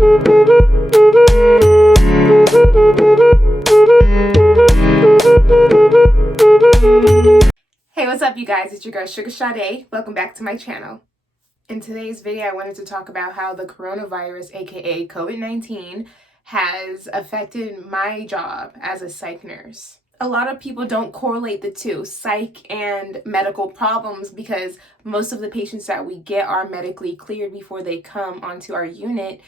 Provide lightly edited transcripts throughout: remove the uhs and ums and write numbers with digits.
Hey, what's up you guys? It's your girl Sugar Sade. Welcome back to my channel. In today's video, I wanted to talk about how the coronavirus, aka COVID-19, has affected my job as a psych nurse. A lot of people don't correlate the two, psych and medical problems, because most of the patients that we get are medically cleared before they come onto our unit.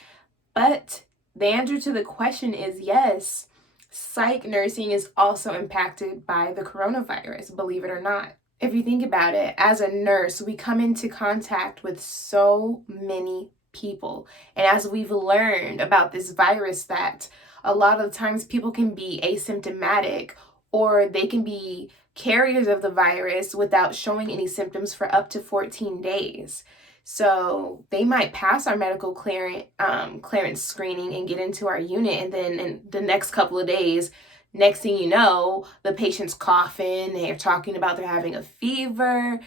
But the answer to the question is yes, psych nursing is also impacted by the coronavirus, believe it or not. If you think about it, as a nurse, we come into contact with so many people. And as we've learned about this virus, that a lot of times people can be asymptomatic, or they can be carriers of the virus without showing any symptoms for up to 14 days. So they might pass our medical clearance screening and get into our unit, and then in the next couple of days, next thing you know, the patient's coughing, they're talking about they're having a fever,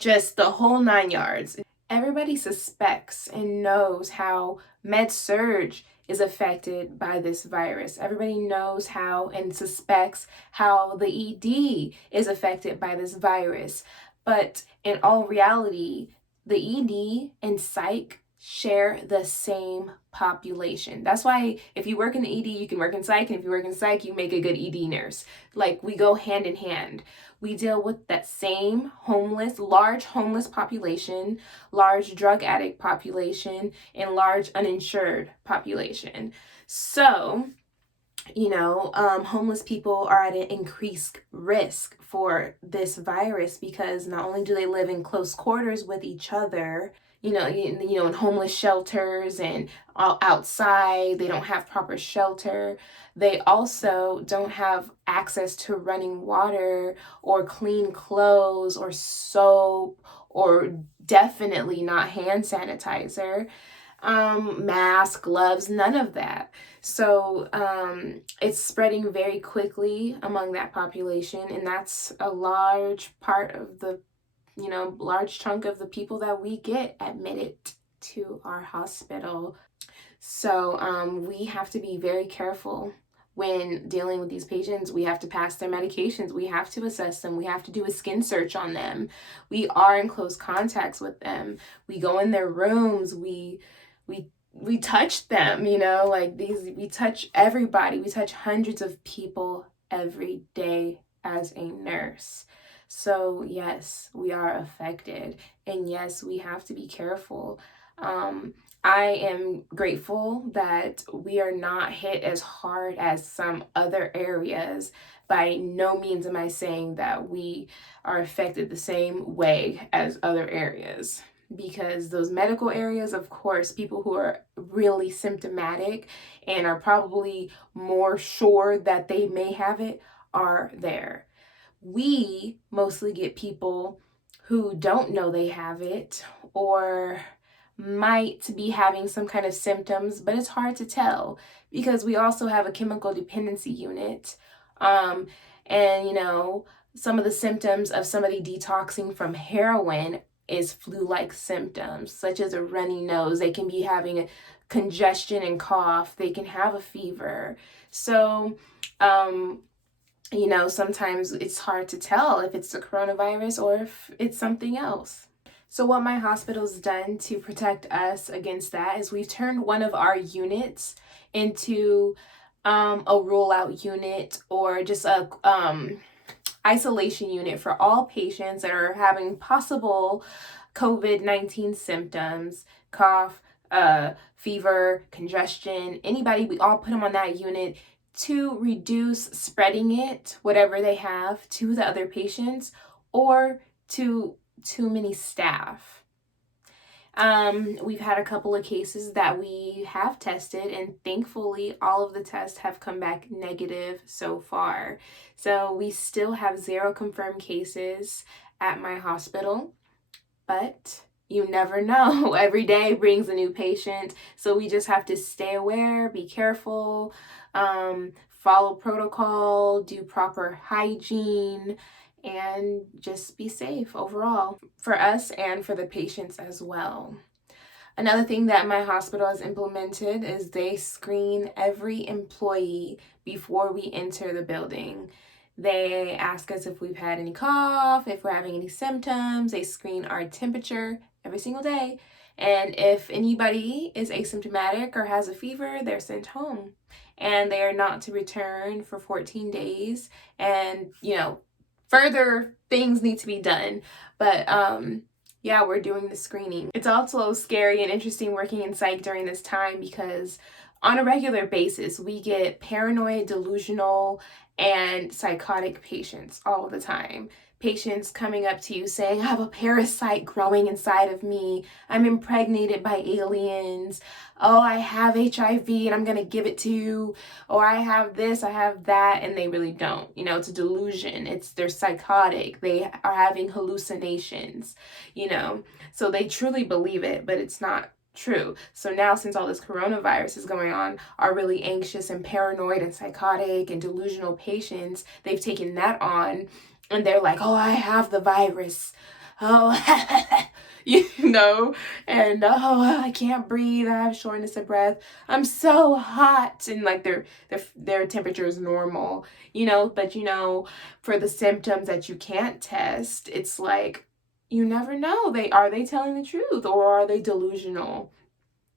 just the whole 9 yards. Everybody suspects and knows how med-surg is affected by this virus. Everybody knows how and suspects how the ED is affected by this virus. But in all reality, the ED and psych share the same population. That's why if you work in the ED, you can work in psych, and if you work in psych, you make a good ED nurse. Like, we go hand in hand. We deal with that same large homeless population, large drug addict population, and large uninsured population. So, homeless people are at an increased risk for this virus, because not only do they live in close quarters with each other, in homeless shelters and outside, they don't have proper shelter. They also don't have access to running water or clean clothes or soap, or definitely not hand sanitizer, mask, gloves, none of that. So it's spreading very quickly among that population, and that's a large part of the large chunk of the people that we get admitted to our hospital. So we have to be very careful when dealing with these patients. We have to pass their medications. We have to assess them. We have to do a skin search on them. We are in close contacts with them. We go in their rooms. We touch them, we touch everybody. We touch hundreds of people every day as a nurse. So yes, we are affected, and yes, we have to be careful. I am grateful that we are not hit as hard as some other areas. By no means am I saying that we are affected the same way as other areas, because those medical areas, of course, people who are really symptomatic and are probably more sure that they may have it are there. We mostly get people who don't know they have it, or might be having some kind of symptoms, but it's hard to tell, because we also have a chemical dependency unit. And some of the symptoms of somebody detoxing from heroin is flu-like symptoms, such as a runny nose. They can be having congestion and cough. They can have a fever. So, sometimes it's hard to tell if it's the coronavirus or if it's something else. So what my hospital's done to protect us against that is we've turned one of our units into a roll-out unit, or just a isolation unit for all patients that are having possible COVID-19 symptoms, cough, fever, congestion, anybody. We all put them on that unit to reduce spreading it, whatever they have, to the other patients or to too many staff. We've had a couple of cases that we have tested, and thankfully all of the tests have come back negative so far. So we still have 0 confirmed cases at my hospital, but you never know. Every day brings a new patient. So we just have to stay aware, be careful, follow protocol, do proper hygiene, and just be safe overall for us and for the patients as well. Another thing that my hospital has implemented is they screen every employee before we enter the building. They ask us if we've had any cough, if we're having any symptoms. They screen our temperature every single day. And if anybody is asymptomatic or has a fever, they're sent home. And they are not to return for 14 days. And, further things need to be done. But, yeah, we're doing the screening. It's also scary and interesting working in psych during this time because on a regular basis, we get paranoid, delusional, and psychotic patients all the time. Patients coming up to you saying, I have a parasite growing inside of me. I'm impregnated by aliens. Oh, I have HIV and I'm going to give it to you. Or I have this, I have that. And they really don't. It's a delusion. They're psychotic. They are having hallucinations, So they truly believe it, but it's not true. So now, since all this coronavirus is going on, our really anxious and paranoid and psychotic and delusional patients, they've taken that on and they're like, oh, I have the virus. Oh, and oh, I can't breathe. I have shortness of breath. I'm so hot. And like their temperature is normal, but for the symptoms that you can't test, it's like, you never know. Are they telling the truth or are they delusional?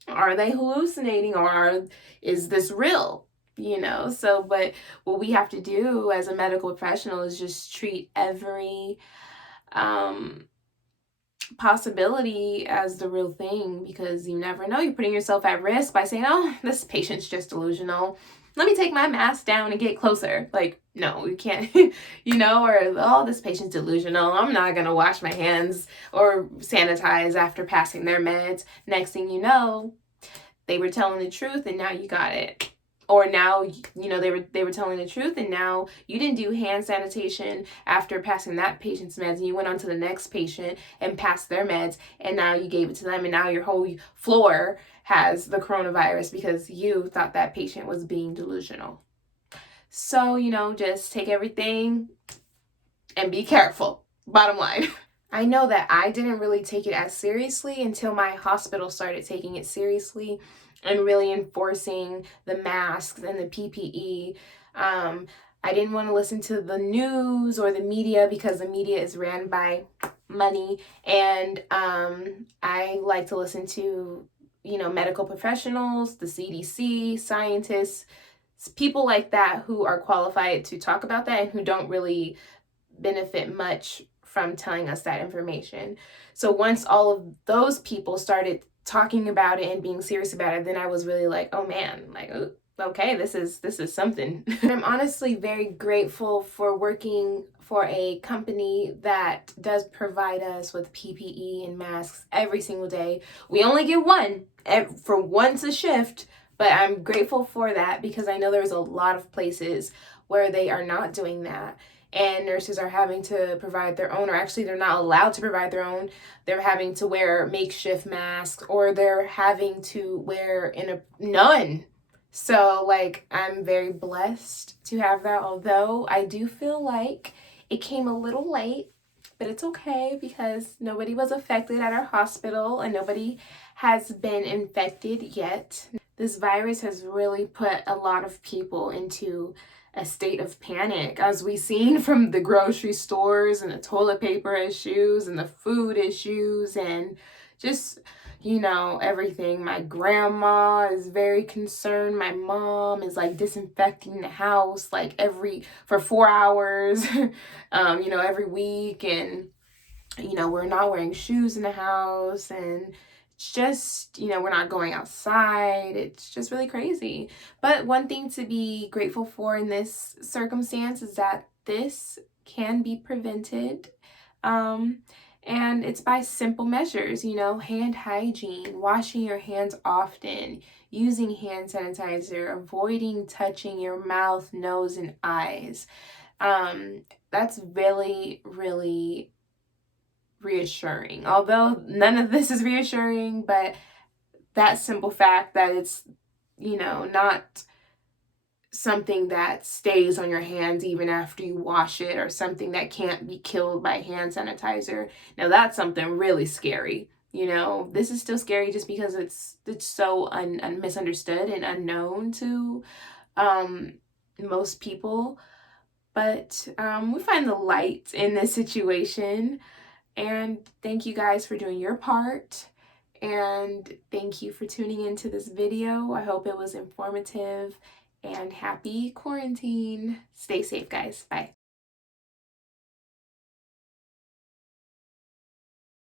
Are they hallucinating or is this real? But what we have to do as a medical professional is just treat every possibility as the real thing, because you never know. You're putting yourself at risk by saying, oh, this patient's just delusional. Let me take my mask down and get closer. Like, no, you can't, or, oh, this patient's delusional. I'm not going to wash my hands or sanitize after passing their meds. Next thing you know, they were telling the truth and now you got it. Or now, they were telling the truth and now you didn't do hand sanitation after passing that patient's meds and you went on to the next patient and passed their meds and now you gave it to them and now your whole floor has the coronavirus because you thought that patient was being delusional. So, just take everything and be careful. Bottom line. I know that I didn't really take it as seriously until my hospital started taking it seriously and really enforcing the masks and the PPE. I didn't want to listen to the news or the media because the media is ran by money. And I like to listen to, medical professionals, the CDC, scientists, people like that who are qualified to talk about that and who don't really benefit much from telling us that information. So once all of those people started talking about it and being serious about it, then I was really like, oh man, like, okay, this is something. I'm honestly very grateful for working for a company that does provide us with PPE and masks every single day. We only get one for once a shift, but I'm grateful for that because I know there's a lot of places where they are not doing that. And nurses are having to provide their own, or actually they're not allowed to provide their own. They're having to wear makeshift masks, or they're having to wear none. So I'm very blessed to have that, although I do feel like it came a little late, but it's okay because nobody was affected at our hospital and nobody has been infected yet. This virus has really put a lot of people into a state of panic, as we've seen from the grocery stores and the toilet paper issues and the food issues and just, everything. My grandma is very concerned. My mom is disinfecting the house for 4 hours, every week. And, we're not wearing shoes in the house and it's just, we're not going outside. It's just really crazy. But one thing to be grateful for in this circumstance is that this can be prevented. And it's by simple measures, hand hygiene, washing your hands often, using hand sanitizer, avoiding touching your mouth, nose, and eyes. That's really, really reassuring. Although none of this is reassuring, but that simple fact that it's, not something that stays on your hands even after you wash it or something that can't be killed by hand sanitizer. Now that's something really scary. You know, this is still scary just because it's so misunderstood and unknown to most people. But we find the light in this situation. And thank you guys for doing your part. And thank you for tuning into this video. I hope it was informative, and happy quarantine. Stay safe, guys. Bye.